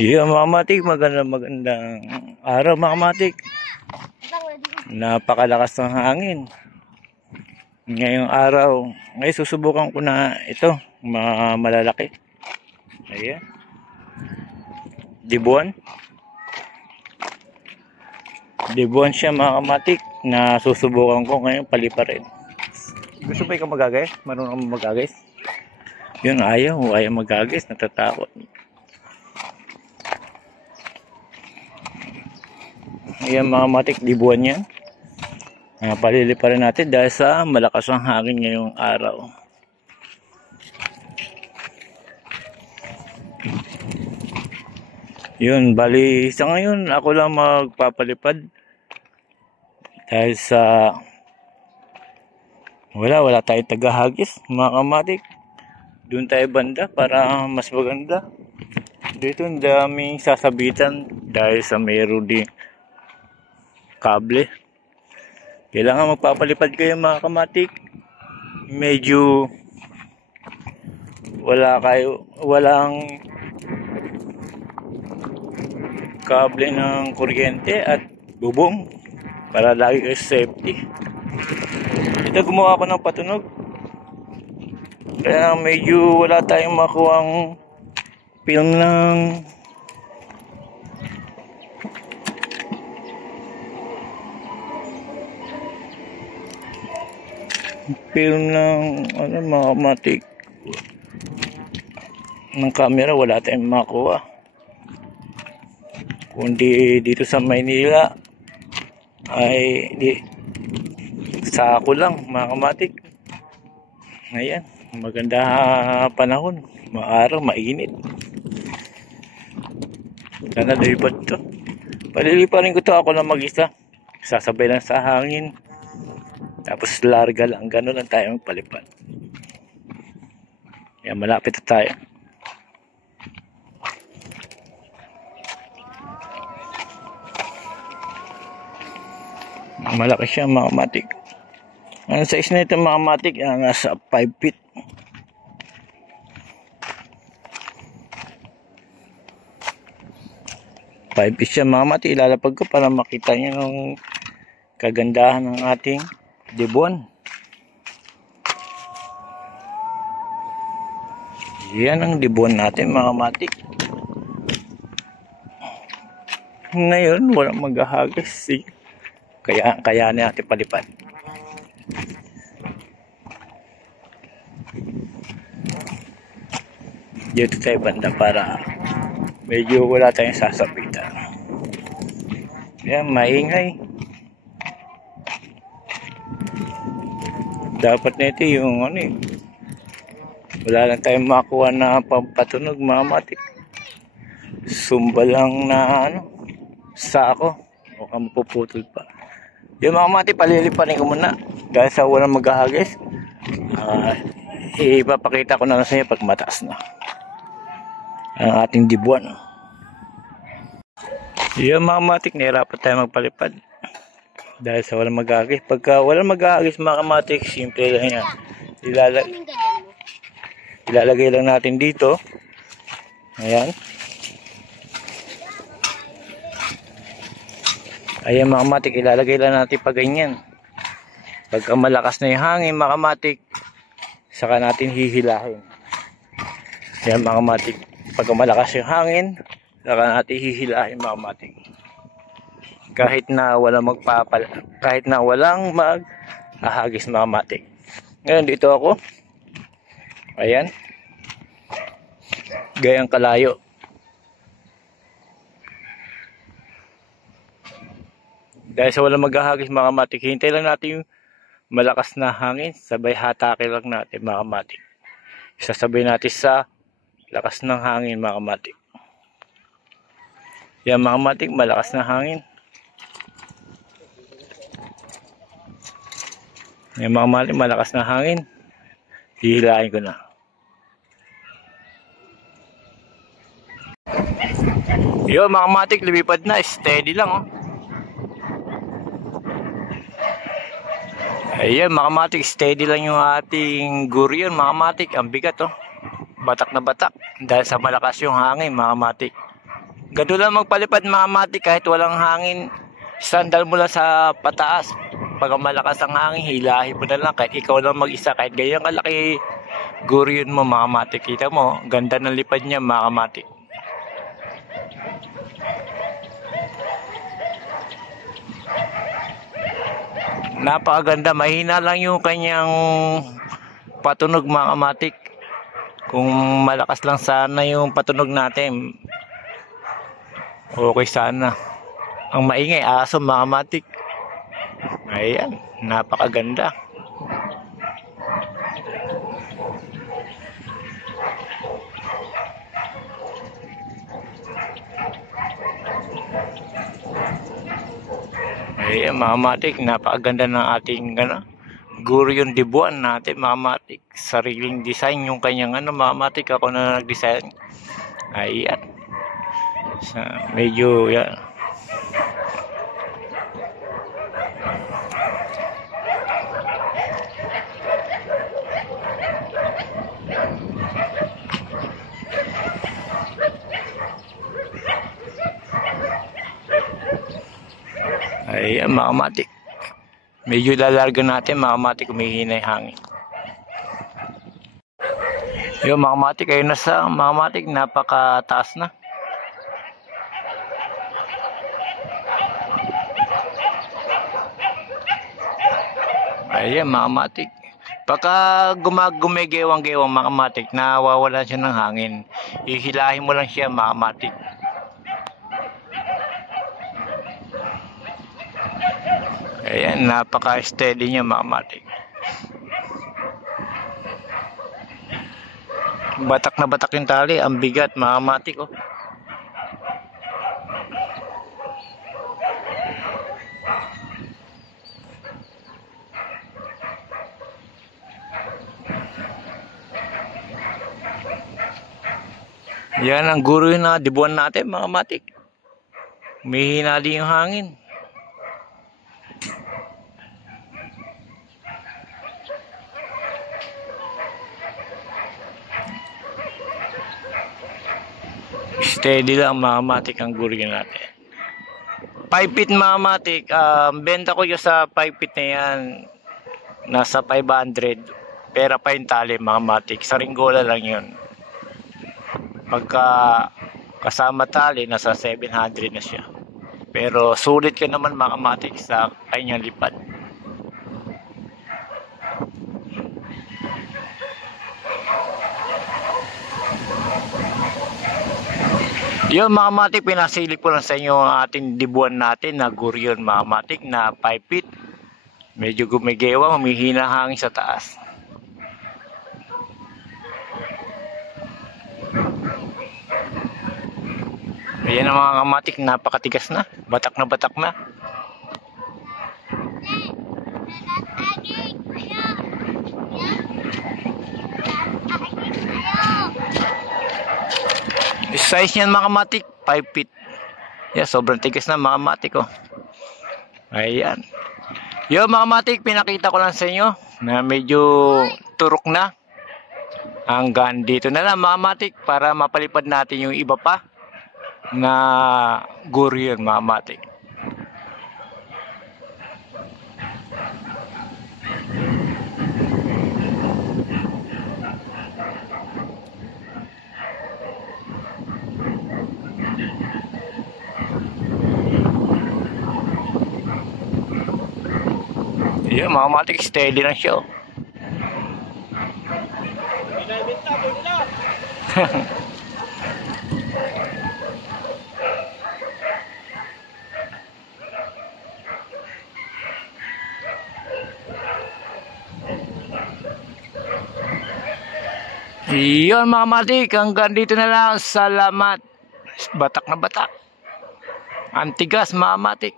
Yeah, mga kamatik, magandang araw mga kamatik. Napakalakas ng hangin ngayong araw. Ngayon susubukan ko na ito, malalaki. Ayan, dibuan siya mga kamatik na susubukan ko ngayon paliparin. Gusto ba ikaw magagayas? Marunong magagayas? Yun, ayaw magagayas, natatakot. Ayan mga matik, dibuan yan. Paliliparin natin dahil sa malakas ang hangin ngayong araw. Yun, bali sa ngayon ako lang magpapalipad dahil sa wala tayong tagahagis mga kamatik. Doon tayo banda para mas maganda. Dito ang daming sasabitan dahil sa mayroon din kable. Kailangan magpapalipad kayo mga kamatik. Medyo walang kable ng kuryente at bubong para lagi kayo safety. Ito, gumawa ako ng patunog. Kaya medyo wala tayong makuhang film ng mga kamatik ng camera. Wala tayong makuha kundi dito sa Maynila ay sako lang mga kamatik. Ayan, maganda panahon, maaraw, mainit. Sana lipad to. Paliliparin ko to ako lang mag-isa, sasabay lang sa hangin. Tapos larga lang, gano'n lang tayo magpalipad. Yan, malapit na tayo. Malaki siya mga kamatik. Ang size na ito mga kamatik, nasa 5 feet. Siya mga kamatik. Ilalapag ko para makita nyo ng kagandahan ng ating dibuan. Yan ang dibuan natin mga kamatik. Ngayon walang maghahagis, kaya natin palipad. Dito tayo banda para medyo wala tayong sasabitan. Yan, maingay. Dapat nito yung wala lang tayong makuha na pampatunog mga kamatik. Sumba lang na sako o mapuputol pa. Yung mga kamatik, paliliparin ko muna dahil sa walang maghahagis. Ipapakita ko na lang sa inyo pag mataas na ang ating dibuan. Yung mga kamatik, nahirapan tayo magpalipad dahil sa walang maghahagis. Pagka walang maghahagis mga kamatik, simple lang yan. Ilalagay lang natin dito. Ayan. Ayan mga kamatik, ilalagay lang natin pa ganyan. Pagka malakas na yung hangin mga kamatik, saka natin hihilahin. Ayan mga kamatik, pagka malakas yung hangin, saka natin hihilahin mga kamatik. Kahit na walang maghahagis mga kamatik. Ngayon dito ako. Ayan. Gayang kalayo. Dahil sa walang maghahagis mga kamatik, hintay lang natin yung malakas na hangin. Sabay hatake lang natin mga kamatik. Sasabay natin sa lakas ng hangin mga kamatik. Yan mga kamatik, malakas na hangin. Yan mga kamatik, malakas na hangin. Hihilahin ko na. Yo mga kamatik, lumipad na. Steady lang oh. Ayan mga kamatik, steady lang yung ating gurion mga kamatik. Ang bigat oh. Batak na batak dahil sa malakas yung hangin mga kamatik. Ganun lang magpalipad mga matik kahit walang hangin. Sandal mo lang sa pataas. Pag malakas ang hangin, hilahin mo na lang kahit ikaw lang mag-isa. Kahit ganyan kalaki gurion mo mga matik. Kita mo, ganda ng lipad niya mga matik. Napakaganda, mahina lang yung kanyang patunog mga matik. Kung malakas lang sana yung patunog natin, okay sana. Ang maingay, aso mga matik. Ayan, napakaganda. Ayan mga matik, napakaganda ng ating gurion dibuan natin mga matik. Sariling design yung kanyang mga matik, ako na nag-design. Ayan. Medyo yan. Ayan mga matik. Medyo lalarga natin mga matik, humihina yung hangin. Yung mga matik ay nasa mga matik, napakataas na. Ayan mga matik. Pagka gumigewang-gewang mga matik, nawawalan siya ng hangin. Ihilahin mo lang siya mga matik. Ayan, napaka-steady niya mga matik. Batak na batak yung tali, ang bigat mga matik oh. Yan ang guro na dibuan natin mga matik. May hinali yung hangin. Steady lang mga matik ang guro natin. 5 feet mga matik, benta ko yung sa 5 feet na yan, nasa 500. Pera pa yung tali mga matik, sa ringgola lang yun. Pagka kasama tali, nasa 700 na siya. Pero sulit ka naman mga matik sa kanyang lipad. Yun mga matik, pinasilip ko lang sa inyo ang ating dibuan natin na gurion mga matik na 5 feet. Medyo gumigewang, humihina hangin sa taas. Ayan ang mga kamatik, napakatigas na. Batak na batak na. Size niyan mga kamatik, 5 feet. Yeah, sobrang tigas na mga kamatik oh. Ayan. Yo mga kamatik, pinakita ko lang sa inyo na medyo turok na. Hanggang dito na lang mga kamatik para mapalipad natin yung iba pa na gurion mga matik. Yan mga matik, steady lang siya. Iyon mga matik, hanggang dito na lang. Salamat. Batak na batak. Antigas mga matik.